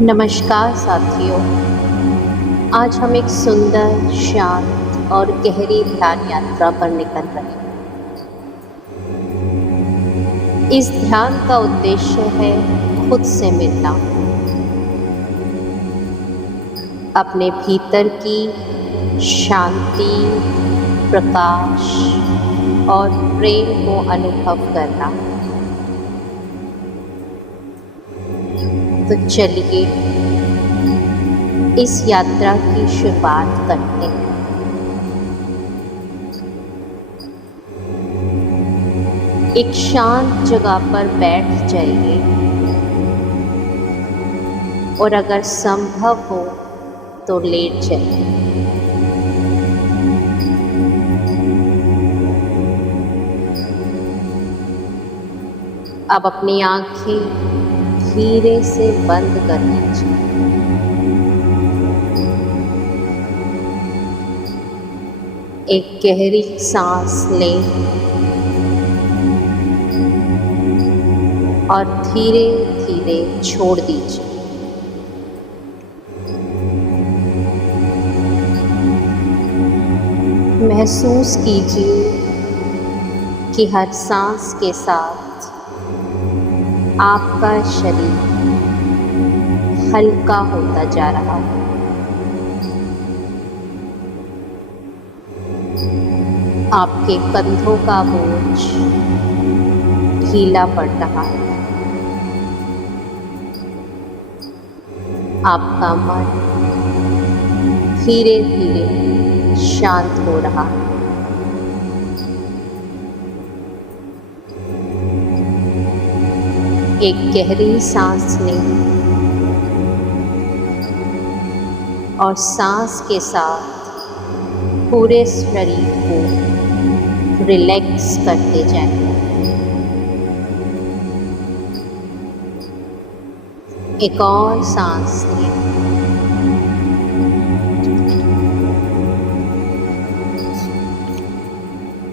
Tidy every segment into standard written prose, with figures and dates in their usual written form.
नमस्कार साथियों। आज हम एक सुंदर, शांत और गहरी ध्यान यात्रा पर निकल रहे हैं। इस ध्यान का उद्देश्य है खुद से मिलना, अपने भीतर की शांति, प्रकाश और प्रेम को अनुभव करना। तो चलिए इस यात्रा की शुरुआत करते हैं। एक शांत जगह पर बैठ जाइए और अगर संभव हो तो लेट जाइए। अब अपनी आंखें धीरे से बंद कर लीजिए। एक गहरी सांस लें और धीरे धीरे छोड़ दीजिए। महसूस कीजिए कि हर सांस के साथ आपका शरीर हल्का होता जा रहा है। आपके कंधों का बोझ ढीला पड़ रहा है। आपका मन धीरे धीरे शांत हो रहा है। एक गहरी सांस लें और सांस के साथ पूरे शरीर को रिलैक्स करते जाएं। एक और सांस लें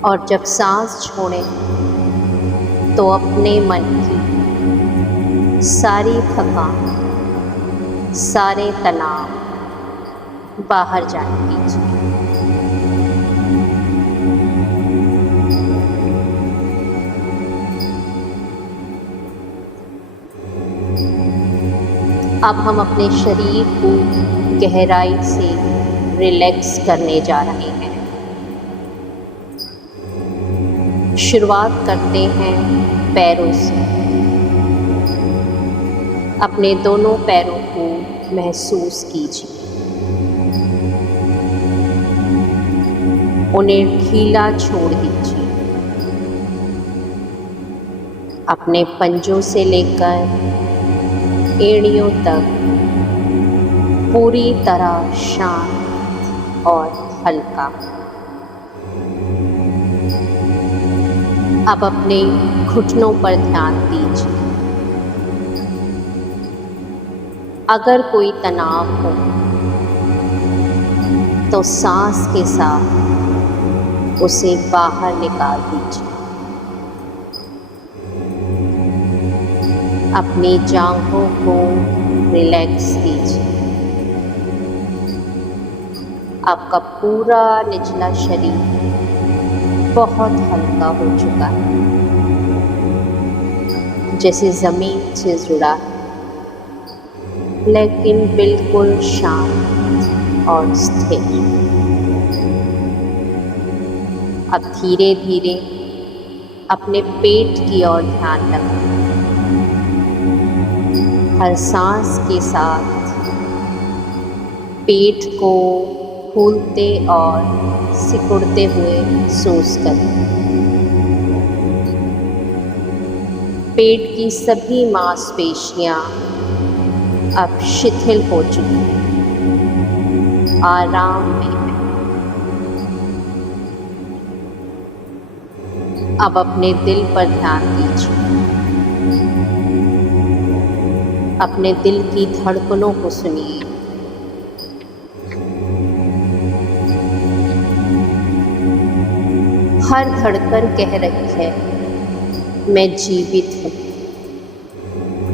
और जब सांस छोड़ें तो अपने मन की सारी थकान, सारे तनाव बाहर जाने दीजिए। अब हम अपने शरीर को गहराई से रिलैक्स करने जा रहे हैं। शुरुआत करते हैं पैरों से। अपने दोनों पैरों को महसूस कीजिए। उन्हें ढीला छोड़ दीजिए। अपने पंजों से लेकर एड़ियों तक पूरी तरह शांत और हल्का। अब अपने घुटनों पर ध्यान दीजिए। अगर कोई तनाव हो तो सांस के साथ उसे बाहर निकाल दीजिए। अपनी जांघों को रिलैक्स कीजिए। आपका पूरा निचला शरीर बहुत हल्का हो चुका है, जैसे ज़मीन से जुड़ा है, लेकिन बिल्कुल शांत और स्थिर। अब धीरे धीरे अपने पेट की ओर ध्यान रखें। हर सांस के साथ पेट को फूलते और सिकुड़ते हुए महसूस करें। पेट की सभी मांसपेशियां अब शिथिल हो चुकी हैं, आराम में है। अब अपने दिल पर ध्यान दीजिए। अपने दिल की धड़कनों को सुनिए। हर धड़कन कह रही है, मैं जीवित हूँ,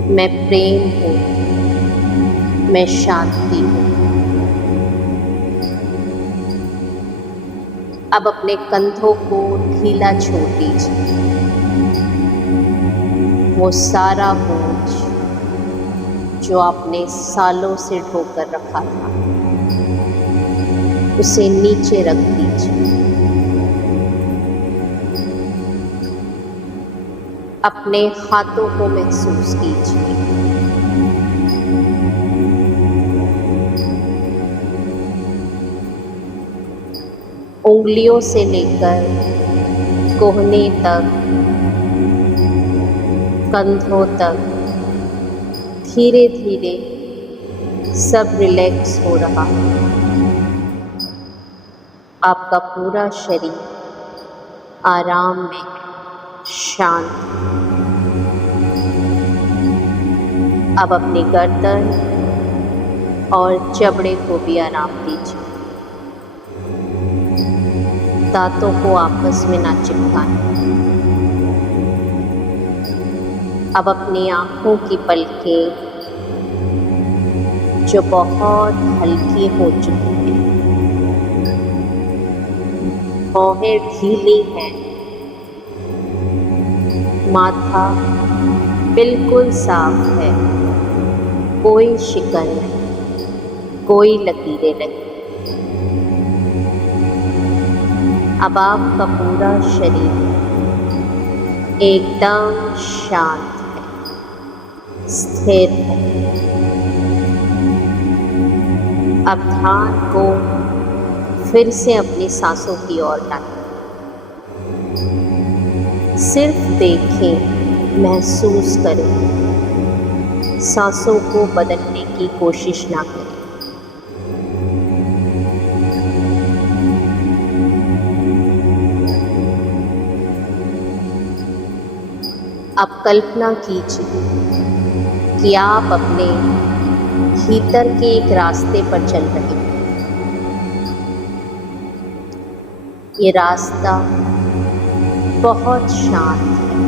मैं प्रेम हूँ, मैं शांति हूँ। अब अपने कंधों को ढीला छोड़ दीजिए। वो सारा बोझ जो आपने सालों से ढोकर रखा था, उसे नीचे रख दीजिए। अपने हाथों को महसूस कीजिए। उंगलियों से लेकर कोहनी तक, कंधों तक धीरे धीरे सब रिलैक्स हो रहा है। आपका पूरा शरीर आराम में शांत। अब अपनी गर्दन और जबड़े को भी आराम दीजिए। दांतों को आपस में ना चिपकाएं। अब अपनी आँखों की पलकें जो बहुत हल्की हो चुकी हैं, भौहें ढीली हैं, माथा बिल्कुल साफ है, कोई शिकन नहीं, कोई लकीरें नहीं। अब आपका पूरा शरीर एकदम शांत है, स्थिर है। अब ध्यान को फिर से अपनी सांसों की ओर लाएं। सिर्फ देखें, महसूस करें, सांसों को बदलने की कोशिश ना करें। अब कल्पना कीजिए कि आप अपने भीतर के एक रास्ते पर चल रहे हैं। ये रास्ता बहुत शांत है,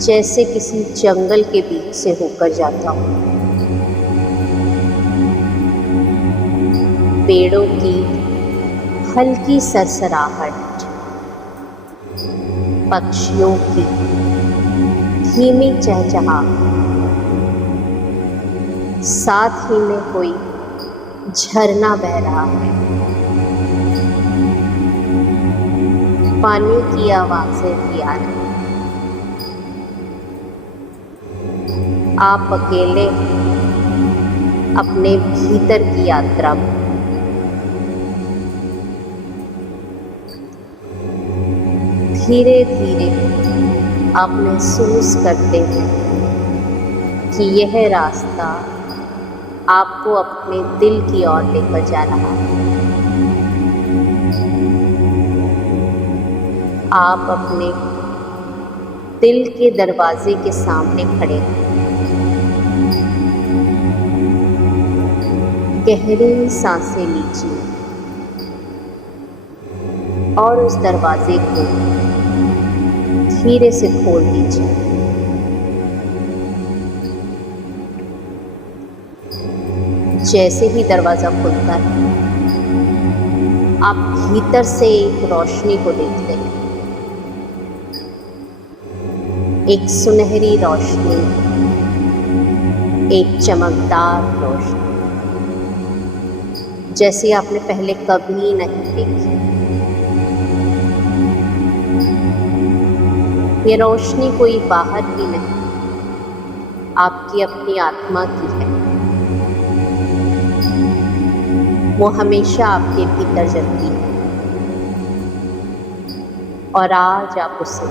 जैसे किसी जंगल के बीच से होकर जाता हूँ। पेड़ों की हल्की सरसराहट, पक्षियों की धीमी चहचहाहट, साथ ही में कोई झरना बह रहा है। पानी की आवाज़ें भी आ रही हैं। आप अकेले अपने भीतर की यात्रा में। धीरे धीरे आप महसूस करते हैं कि यह रास्ता आपको अपने दिल की ओर लेकर जा रहा है। आप अपने दिल के दरवाजे के सामने खड़े हैं। गहरी सांसें लीजिए और उस दरवाजे को धीरे से खोल दीजिए। जैसे ही दरवाज़ा खुलता है, आप भीतर से एक रोशनी को देखते हैं। एक सुनहरी रोशनी, एक चमकदार रोशनी, जैसी आपने पहले कभी नहीं देखी। ये रोशनी कोई बाहर की नहीं, आपकी अपनी आत्मा की है। वो हमेशा आपके भीतर जलती है और आज आप उसे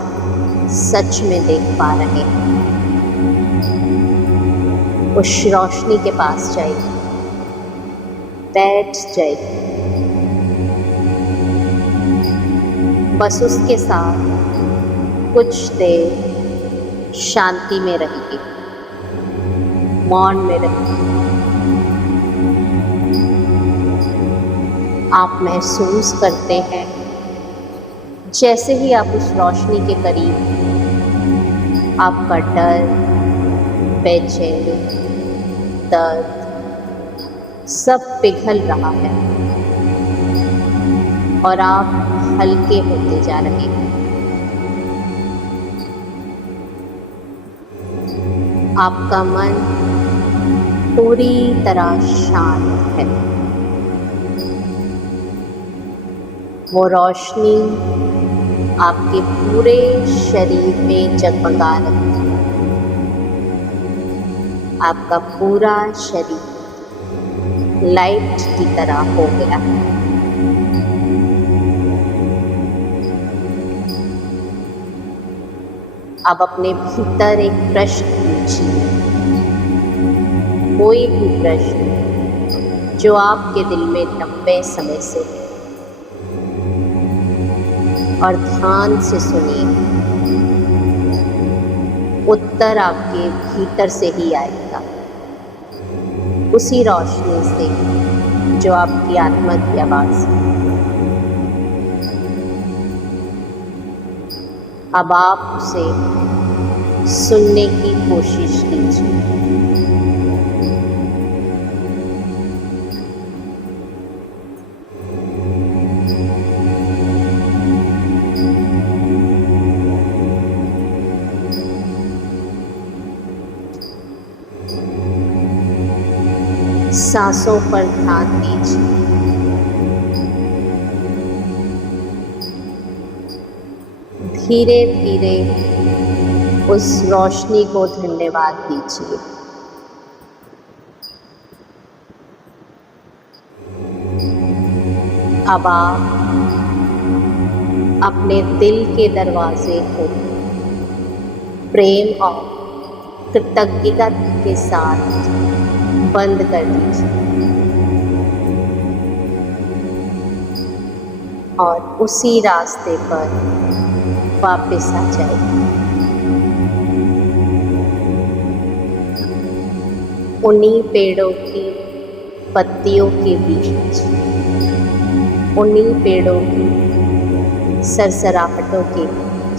सच में देख पा रहे हैं। उस रोशनी के पास जाइए, बैठ जाइए, बस उसके साथ कुछ देर शांति में रहिए, मौन में रहिए। आप महसूस करते हैं जैसे ही आप उस रोशनी के करीब, आपका डर, बेचैनी, दर्द सब पिघल रहा है और आप हल्के होते जा रहे हैं। आपका मन पूरी तरह शांत है। वो रोशनी आपके पूरे शरीर में जगमगा रही है। आपका पूरा शरीर लाइट की तरह हो गया है। अब अपने भीतर एक प्रश्न पूछिए, कोई भी प्रश्न जो आपके दिल में लंबे समय से है, और ध्यान से सुनिए। उत्तर आपके भीतर से ही आएगा, उसी रोशनी से जो आपकी आत्मा की आवाज़ है। अब आप उसे सुनने की कोशिश कीजिए। सांसों पर ध्यान दीजिए। धीरे धीरे उस रोशनी को धन्यवाद दीजिए। अब आप अपने दिल के दरवाजे को प्रेम और कृतज्ञता के साथ बंद कर दीजिए और उसी रास्ते पर वापस आ जाइए। उन्हीं पेड़ों की पत्तियों के बीच, उन्हीं पेड़ों की सरसराहटों के बीच,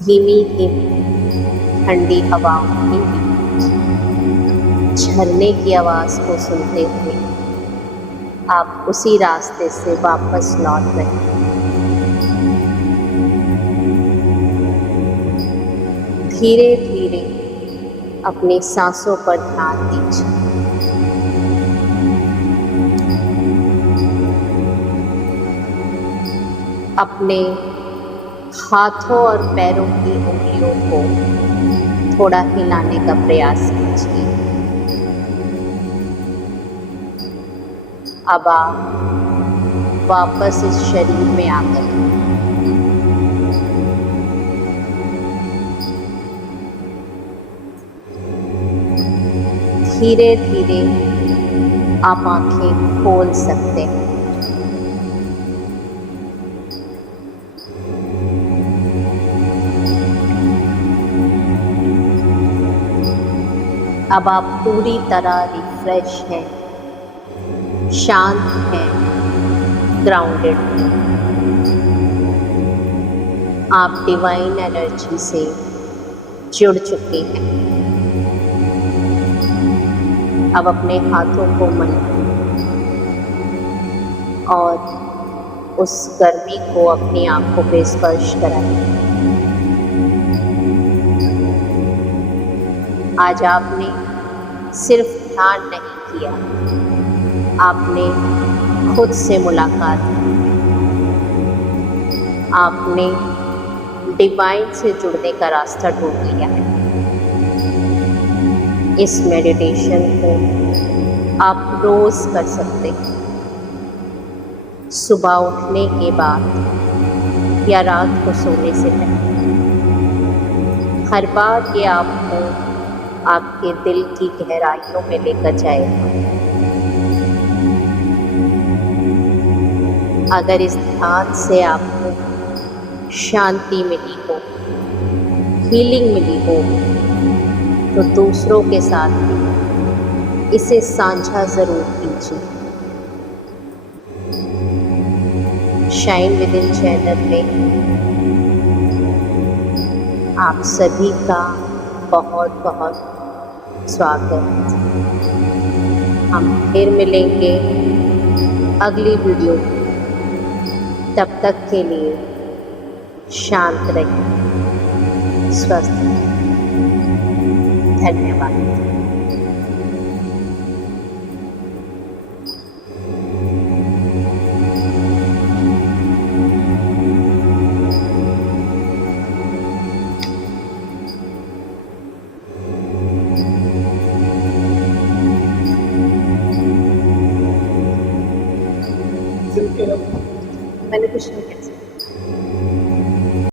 धीमी धीमी ठंडी हवाओं के बीच, झरने की आवाज़ को सुनते हुए आप उसी रास्ते से वापस लौट रहे हैं। धीरे धीरे अपनी सांसों पर ध्यान दीजिए। अपने हाथों और पैरों की उंगलियों को थोड़ा हिलाने का प्रयास कीजिए। अब आप वापस इस शरीर में आ गए। धीरे धीरे आप आंखें खोल सकते हैं। अब आप पूरी तरह रिफ्रेश हैं, शांत हैं, ग्राउंडेड हैं। आप डिवाइन एनर्जी से जुड़ चुके हैं। अब अपने हाथों को मलिए और उस गर्मी को अपनी आंखों पे स्पर्श कराइए। आज आपने सिर्फ ध्यान नहीं किया, आपने खुद से मुलाकात की। आपने डिवाइन से जुड़ने का रास्ता ढूंढ लिया है। इस मेडिटेशन को आप रोज़ कर सकते हैं, सुबह उठने के बाद या रात को सोने से पहले। हर बार ये आपको आपके दिल की गहराइयों में लेकर जाएगा। अगर इस ध्यान से आपको शांति मिली हो, हीलिंग मिली हो, तो दूसरों के साथ भी इसे साझा ज़रूर कीजिए। शाइन विद इन चैनल में आप सभी का बहुत बहुत स्वागत। हम फिर मिलेंगे अगली वीडियो में। तब तक के लिए शांत रहिए, स्वस्थ रहिए। धन्यवाद। मैंने कुछ